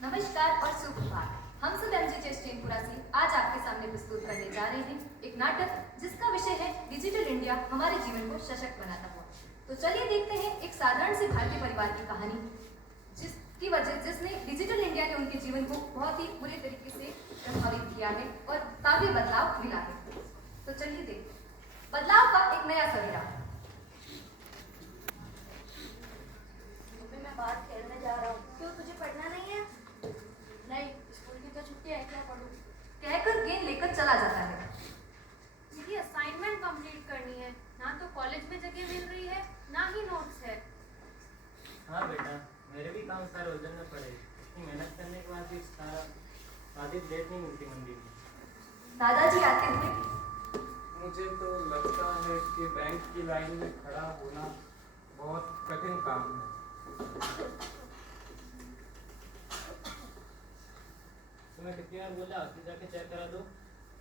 नमस्कार और सुप्रभात। हम सब एमजे चेस्टियन से आज आपके सामने प्रस्तुत करने जा रहे हैं एक नाटक जिसका विषय है डिजिटल इंडिया हमारे जीवन को सशक्त बनाता हुआ। तो चलिए देखते हैं एक साधारण से भारतीय परिवार की कहानी जिसने डिजिटल इंडिया ने उनके जीवन को बहुत ही बुरे तरीके से प्रभावित किया है और काफी बदलाव मिला है। तो चलिए देखते हैं बदलाव का एक नया सवेरा। मैं बाहर खेलने जा रहा हूँ। क्यों, तुझे पढ़ना नहीं है? नहीं, स्कूल की तो छुट्टी है, क्या पढ़ूं? कहकर गेंद लेकर चला जाता है। मुझे असाइनमेंट कंप्लीट करनी है, ना तो कॉलेज में जगह मिल रही है ना ही नोट्स है। हाँ बेटा, मेरे भी काम सारे उलझन में पड़े। इतनी मेहनत करने के बाद भी सारा आधी डेट नहीं मिलती मंडी में। दादाजी आते हुए, मुझे तो लगता है कि बैंक की लाइन में खड़ा होना बहुत कठिन काम है। तुम्हें कितनी बार बोला कि जाके चेक करा दो।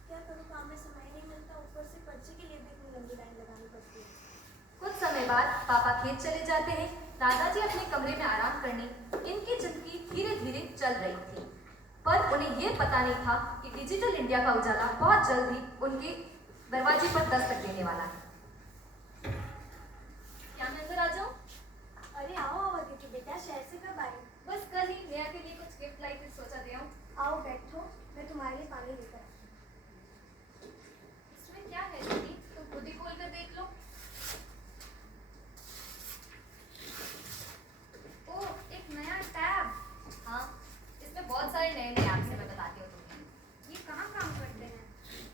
क्या करूँ, काम में समय नहीं मिलता, ऊपर से पर्ची के लिए भी इतनी लंबी लाइन लगानी पड़ती है। कुछ समय बाद पापा खेत चले जाते हैं। दादाजी अपने कमरे में आराम करने इनकी जिंदगी धीरे धीरे चल रही थी, पर उन्हें यह पता नहीं था कि डिजिटल इंडिया का उजाला बहुत जल्द ही उनके दरवाजे पर दस्तक देने वाला है। क्या मैं अंदर आ जाऊं? अरे आओ आओ अदिति बेटा, शहर से कब आई? बस कल ही नेहा के लिए कुछ गिफ्ट लाई थी, सोचा दे आऊं। आओ बैठो, मैं तुम्हारे लिए पानी लेकर आती हूँ। इसमें क्या है दीदी, तुम खुद ही खोल कर देख लो। ओह, एक नया टैब। हाँ, इसमें बहुत सारे नए नए ऐप्स हैं, मैं बताती हूँ तुम्हें। ये कहाँ काम करते हैं?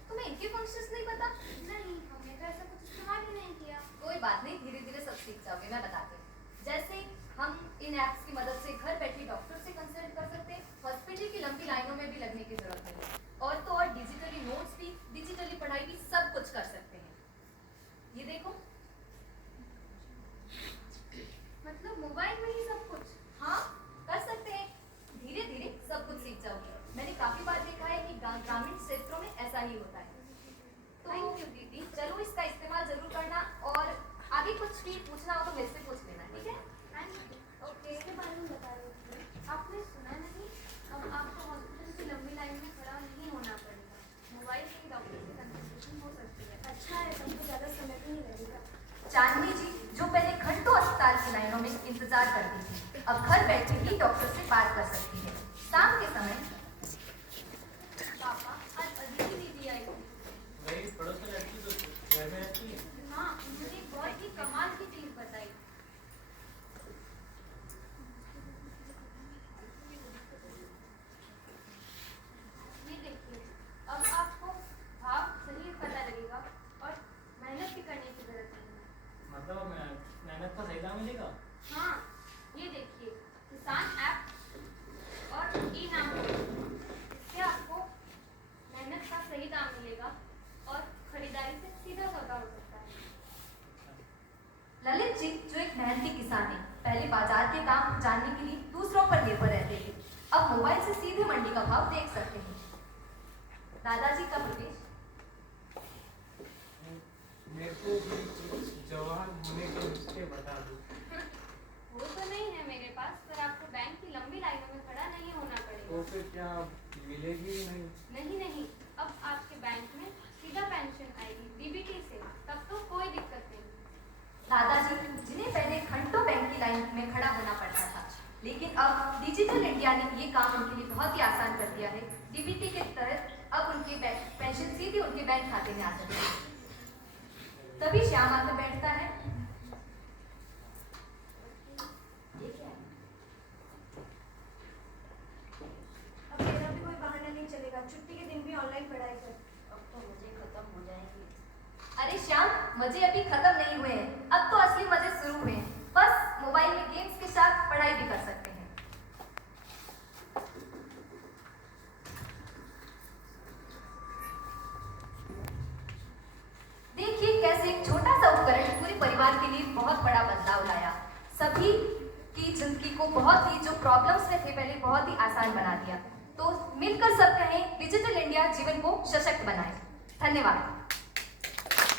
तुम्हें इनके फंक्शंस नहीं पता? नहीं, हमने तो ऐसा कुछ इस्तेमाल ही नहीं किया। कोई बात नहीं, धीरे धीरे सब सीख जाओगे, मैं बताती हूँ। जैसे हम इन ऐप्स की मदद से घर बैठे डॉक्टर से कंसल्ट कर सकते हैं, हॉस्पिटल की लंबी लाइनों में भी लगने की जरूरत नहीं, और तो और डिजिटली नोट्स भी, डिजिटली पढ़ाई भी सब कुछ कर सकते हैं। ये देखो, मतलब मोबाइल में ही सब कुछ? हाँ, कर सकते हैं। धीरे धीरे सब कुछ सीख जाओगे। मैंने काफी बार देखा है कि ग्रामीण क्षेत्रों में ऐसा ही होता है। तो थैंक यू दीदी। चलो, इसका इस्तेमाल जरूर करना, और आगे कुछ भी पूछना हो तो मेरे से पूछ लेना, ठीक है? Thank you. ओके। इसके बारे में बता रही थी। आपने सुना नहीं, अब आपको हॉस्पिटल की लंबी लाइन में खड़ा नहीं होना पड़ेगा। मोबाइल से ही डॉक्टर से कंसल्टेशन हो सकती है। अच्छा है, तुमको ज़्यादा समय भी नहीं लगेगा। चांदनी जी, जो पहले घंटों अस्पताल की लाइनों में इंतजार करती थी, अब घर बैठे ही डॉक्टर से बात कर सकती है। शाम के समय पापा, आज अदिति दीदी आई थी। वही पड़ोस में लड़की तो घर में रहती है। हाँ, मुझे बहुत ही कमाल की चीज बताई। ये देखिए, अब आपको भाव सही पता लगेगा और मेहनत भी करने की जरूरत नहीं है। मतलब मेहनत का सही दाम मिलेगा। हाँ, ये देखिए, किसान ऐप और ई नाम इससे आपको मेहनत का सही दाम मिलेगा और खरीदारी से सीधा सौदा हो सकता है। ललित जी, जो एक मेहनती किसान है, पहले बाजार के दाम जानने के लिए दूसरों पर निर्भर रहते थे, अब मोबाइल से सीधे मंडी का भाव देख सकते हैं। दादाजी का प्रवेश। मेरे को भी कुछ जवान होने के नुस्खे बता दो। वो तो नहीं है मेरे पास, पर आपको बैंक की लंबी लाइनों में खड़ा नहीं होना तो पड़ेगा। फिर क्या मिलेगी नहीं? नहीं नहीं, अब आपके बैंक में सीधा पेंशन आएगी डीबीटी से, तब तो कोई दिक्कत नहीं। दादाजी, जिन्हें पहले घंटों बैंक की लाइन में खड़ा होना पड़ता था, लेकिन अब डिजिटल इंडिया ने ये काम उनके लिए बहुत ही आसान कर दिया है। डीबीटी के तहत अब उनके पेंशन सीधे उनके बैंक खाते में आ जाती है। तभी श्याम आकर बैठता है। अब मेरा भी कोई बहाना नहीं चलेगा, छुट्टी के दिन भी ऑनलाइन पढ़ाई कर। अब तो मजे खत्म हो जाएंगे। अरे श्याम, मजे अभी खत्म नहीं हुए हैं, अब तो असली मजे शुरू हुए हैं। बस मोबाइल में गेम्स के साथ पढ़ाई भी कर सकते हैं। देखिए कैसे एक छोटा सा उपकरण पूरे परिवार के लिए बहुत बड़ा बदलाव लाया। सभी की जिंदगी को बहुत ही, जो प्रॉब्लम्स में थे पहले, बहुत ही आसान बना दिया। तो मिलकर सब कहें, डिजिटल इंडिया जीवन को सशक्त बनाए। धन्यवाद।